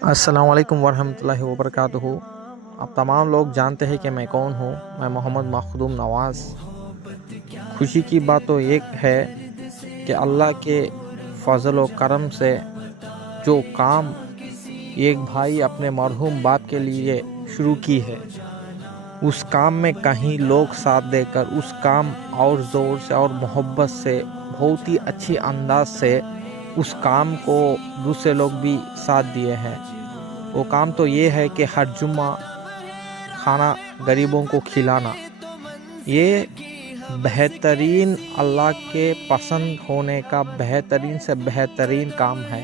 السلام علیکم ورحمۃ اللہ وبرکاتہ۔ اب تمام لوگ جانتے ہیں کہ میں کون ہوں۔ میں محمد مخدوم نواز۔ خوشی کی بات تو ایک ہے کہ اللہ کے فضل و کرم سے جو کام ایک بھائی اپنے مرحوم باپ کے لیے شروع کی ہے، اس کام میں کہیں لوگ ساتھ دے کر اس کام اور زور سے اور محبت سے بہت ہی اچھی انداز سے اس کام کو دوسرے لوگ بھی ساتھ دیے ہیں۔ وہ کام تو یہ ہے کہ ہر جمعہ کھانا غریبوں کو کھلانا۔ یہ بہترین اللہ کے پسند ہونے کا بہترین سے بہترین کام ہے،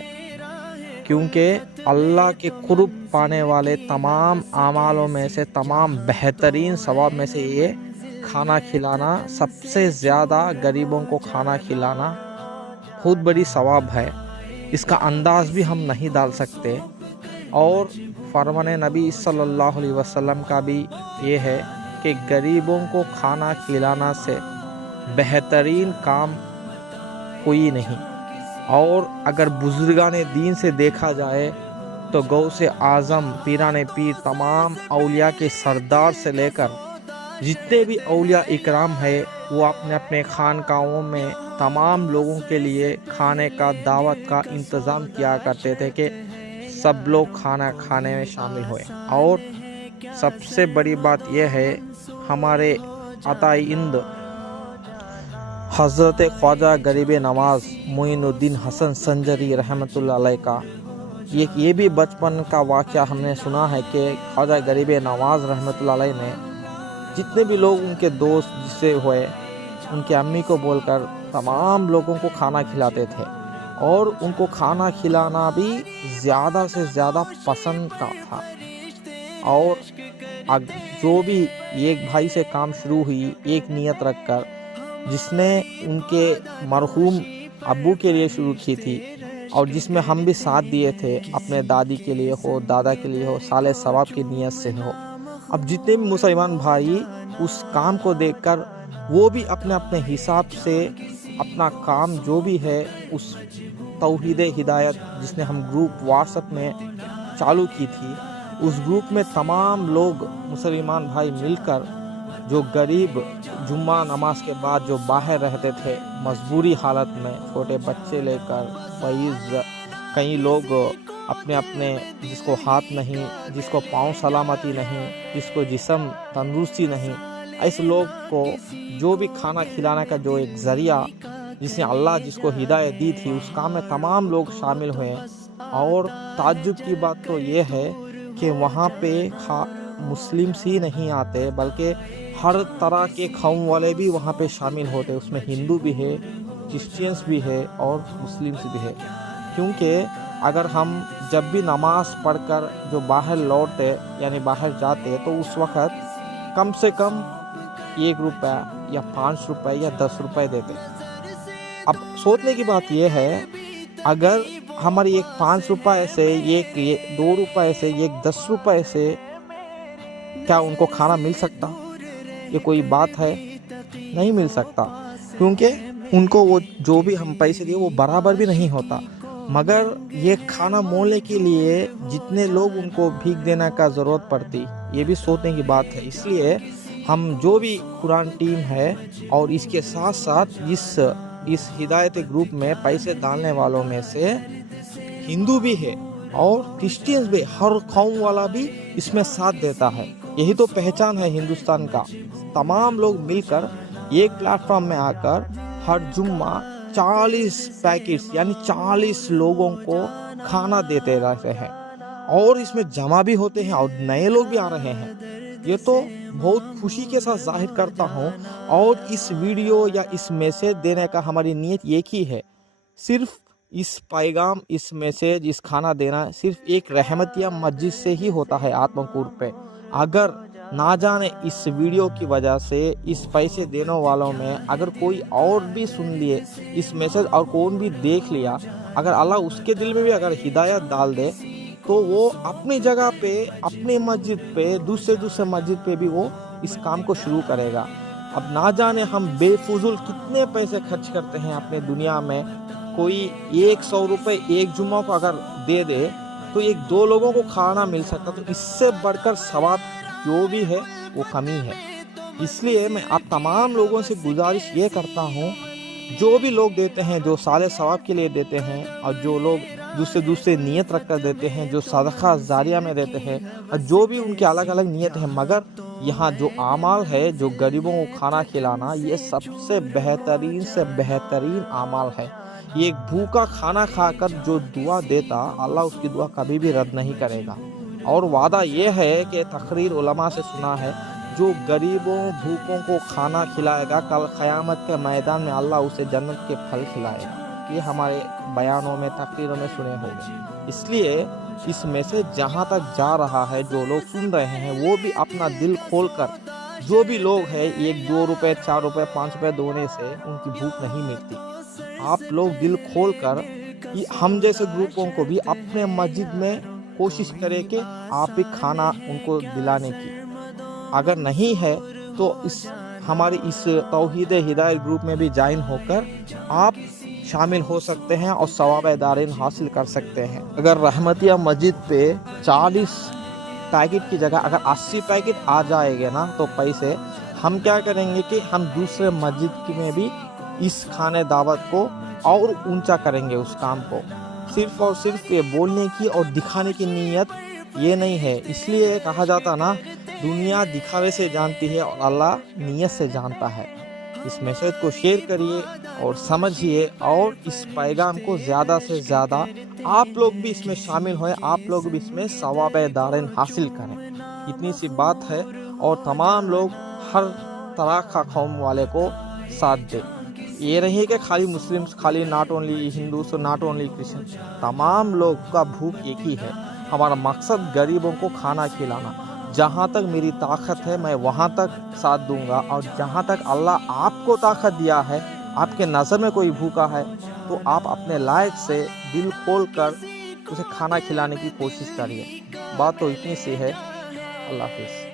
کیونکہ اللہ کے قرب پانے والے تمام اعمالوں میں سے تمام بہترین ثواب میں سے یہ کھانا کھلانا سب سے زیادہ، غریبوں کو کھانا کھلانا بہت بڑی ثواب ہے۔ اس کا انداز بھی ہم نہیں ڈال سکتے۔ اور فرمان نبی صلی اللہ علیہ وسلم کا بھی یہ ہے کہ غریبوں کو کھانا کھلانا سے بہترین کام کوئی نہیں۔ اور اگر بزرگان دین سے دیکھا جائے تو غوث اعظم، پیران پیر، تمام اولیاء کے سردار سے لے کر جتنے بھی اولیاء اکرام ہے، وہ اپنے اپنے خانقاہوں میں تمام لوگوں کے لیے کھانے کا، دعوت کا انتظام کیا کرتے تھے کہ سب لوگ کھانا کھانے میں شامل ہوئے۔ اور سب سے بڑی بات یہ ہے، ہمارے عطائی اند حضرت خواجہ غریب نواز معین الدین حسن سنجری رحمۃ اللہ علیہ کا یہ بھی بچپن کا واقعہ ہم نے سنا ہے کہ خواجہ غریب نواز رحمۃ اللہ علیہ نے جتنے بھی لوگ ان کے دوست جس سے ہوئے، ان کی امی کو بول کر تمام لوگوں کو کھانا کھلاتے تھے، اور ان کو کھانا کھلانا بھی زیادہ سے زیادہ پسند کا تھا۔ اور جو بھی ایک بھائی سے کام شروع ہوئی ایک نیت رکھ کر، جس نے ان کے مرحوم ابو کے لیے شروع کی تھی، اور جس میں ہم بھی ساتھ دیے تھے، اپنے دادی کے لیے ہو، دادا کے لیے ہو، صالح ثواب کی نیت سے ہو۔ اب جتنے بھی مسلمان بھائی اس کام کو دیکھ کر وہ بھی اپنے اپنے حساب سے اپنا کام جو بھی ہے، اس توحید ہدایت جس نے ہم گروپ واٹس ایپ میں چالو کی تھی، اس گروپ میں تمام لوگ مسلمان بھائی مل کر جو غریب جمعہ نماز کے بعد جو باہر رہتے تھے مجبوری حالت میں، چھوٹے بچے لے کر، فیض، کئی لوگ اپنے اپنے، جس کو ہاتھ نہیں، جس کو پاؤں سلامتی نہیں، جس کو جسم تندرستی نہیں، ایسے لوگ کو جو بھی کھانا کھلانے کا جو ایک ذریعہ جس نے اللہ جس کو ہدایت دی تھی، اس کام میں تمام لوگ شامل ہوئے۔ اور تعجب کی بات تو یہ ہے کہ وہاں پہ مسلم ہی نہیں آتے، بلکہ ہر طرح کے قوم والے بھی وہاں پہ شامل ہوتے۔ اس میں ہندو بھی ہے، کرسچینس بھی ہے، اور مسلمس بھی ہے۔ کیونکہ اگر ہم جب بھی نماز پڑھ کر جو باہر لوٹتے یعنی باہر جاتے، تو اس وقت کم سے کم 1 روپے یا 5 روپے یا 10 روپے دیتے۔ اب سوچنے کی بات یہ ہے، اگر ہماری ایک 5 روپے سے، ایک 2 روپے سے، ایک 10 روپے سے کیا ان کو کھانا مل سکتا؟ یہ کوئی بات ہے؟ نہیں مل سکتا، کیونکہ ان کو وہ جو بھی ہم پیسے دیے وہ برابر بھی نہیں ہوتا۔ مگر یہ کھانا مولنے کے لیے جتنے لوگ ان کو بھیک دینے کا ضرورت پڑتی، یہ بھی سوچنے کی بات ہے۔ اس لیے ہم جو بھی قرآن ٹیم ہے، اور اس کے ساتھ ساتھ اس ہدایت گروپ میں پیسے ڈالنے والوں میں سے ہندو بھی ہے اور کرسچینز بھی، ہر قوم والا بھی اس میں ساتھ دیتا ہے۔ یہی تو پہچان ہے ہندوستان کا۔ تمام لوگ مل کر ایک پلیٹ فارم میں آ کر ہر جمعہ 40 پیکٹس یعنی 40 لوگوں کو کھانا دیتے رہتے ہیں، اور اس میں جمع بھی ہوتے ہیں اور نئے لوگ بھی آ رہے ہیں۔ یہ تو بہت خوشی کے ساتھ ظاہر کرتا ہوں، اور اس ویڈیو یا اس میسیج دینے کا ہماری نیت ایک ہی ہے، صرف اس پیغام، اس میسیج، اس کھانا دینا صرف ایک رحمتیہ مسجد سے ہی ہوتا ہے آتمکور پہ۔ اگر نہ جانے اس ویڈیو کی وجہ سے اس پیسے دینے والوں میں اگر کوئی اور بھی سن لیے اس میسیج، اور کون بھی دیکھ لیا، اگر اللہ اس کے دل میں بھی اگر ہدایت ڈال دے، تو وہ اپنی جگہ پہ، اپنی مسجد پہ، دوسرے مسجد پہ بھی وہ اس کام کو شروع کرے گا۔ اب نہ جانے ہم بے فضول کتنے پیسے خرچ کرتے ہیں اپنے دنیا میں۔ کوئی 100 روپے ایک جمعہ کو اگر دے دے تو ایک دو لوگوں کو کھانا مل سکتا، تو اس سے بڑھ کر ثواب جو بھی ہے وہ کمی ہے۔ اس لیے میں آپ تمام لوگوں سے گزارش یہ کرتا ہوں، جو بھی لوگ دیتے ہیں، جو صالح ثواب کے لیے دیتے ہیں، اور جو لوگ دوسرے نیت رکھ کر دیتے ہیں، جو صدقہ جاریہ میں دیتے ہیں، اور جو بھی ان کے الگ الگ نیت ہیں، مگر یہاں جو اعمال ہے، جو غریبوں کو کھانا کھلانا، یہ سب سے بہترین اعمال ہے۔ یہ ایک بھوکا کھانا کھا کر جو دعا دیتا، اللہ اس کی دعا کبھی بھی رد نہیں کرے گا۔ اور وعدہ یہ ہے کہ تقریر علماء سے سنا ہے، جو غریبوں بھوکوں کو کھانا کھلائے گا، کل قیامت کے میدان میں اللہ اسے جنت کے پھل کھلائے گا۔ یہ ہمارے بیانوں میں، تقریروں میں سنے ہوں گے۔ اس لیے اس میں سے جہاں تک جا رہا ہے، جو لوگ سن رہے ہیں، وہ بھی اپنا دل کھول کر، جو بھی لوگ ہیں، 1-2 روپے 4 روپے 5 روپے دونے سے ان کی بھوک نہیں مٹتی۔ آپ لوگ دل کھول کر ہم جیسے گروپوں کو بھی اپنے مسجد میں کوشش کریں کہ آپ بھی کھانا ان کو دلانے کی۔ اگر نہیں ہے تو ہماری اس توحید ہدایت گروپ میں بھی جوائن ہو کر آپ شامل ہو سکتے ہیں اور ثواب دارین حاصل کر سکتے ہیں۔ اگر رحمتیہ مسجد پہ 40 پیکٹ کی جگہ اگر 80 پیکٹ آ جائے گے نا، تو پیسے ہم کیا کریں گے کہ ہم دوسرے مسجد میں بھی اس کھانے دعوت کو اور اونچا کریں گے۔ اس کام کو صرف اور صرف یہ بولنے کی اور دکھانے کی نیت یہ نہیں ہے۔ اس لیے کہا جاتا نا، دنیا دکھاوے سے جانتی ہے اور اللہ نیت سے جانتا ہے۔ اس میسج کو شیئر کریے اور سمجھیے، اور اس پیغام کو زیادہ سے زیادہ آپ لوگ بھی اس میں شامل ہوئیں، آپ لوگ بھی اس میں ثواب دارین حاصل کریں۔ اتنی سی بات ہے، اور تمام لوگ ہر طرح کا قوم والے کو ساتھ دیں۔ یہ نہیں کہ خالی مسلم، خالی not only Hindus, not only Christian, تمام لوگ کا بھوک ایک ہی ہے۔ ہمارا مقصد غریبوں کو کھانا کھلانا۔ جہاں تک میری طاقت ہے میں وہاں تک ساتھ دوں گا، اور جہاں تک اللہ آپ کو طاقت دیا ہے، آپ کے نظر میں کوئی بھوکا ہے تو آپ اپنے لائق سے دل کھول کر اسے کھانا کھلانے کی کوشش کریے۔ بات تو اتنی سی ہے۔ اللہ حافظ۔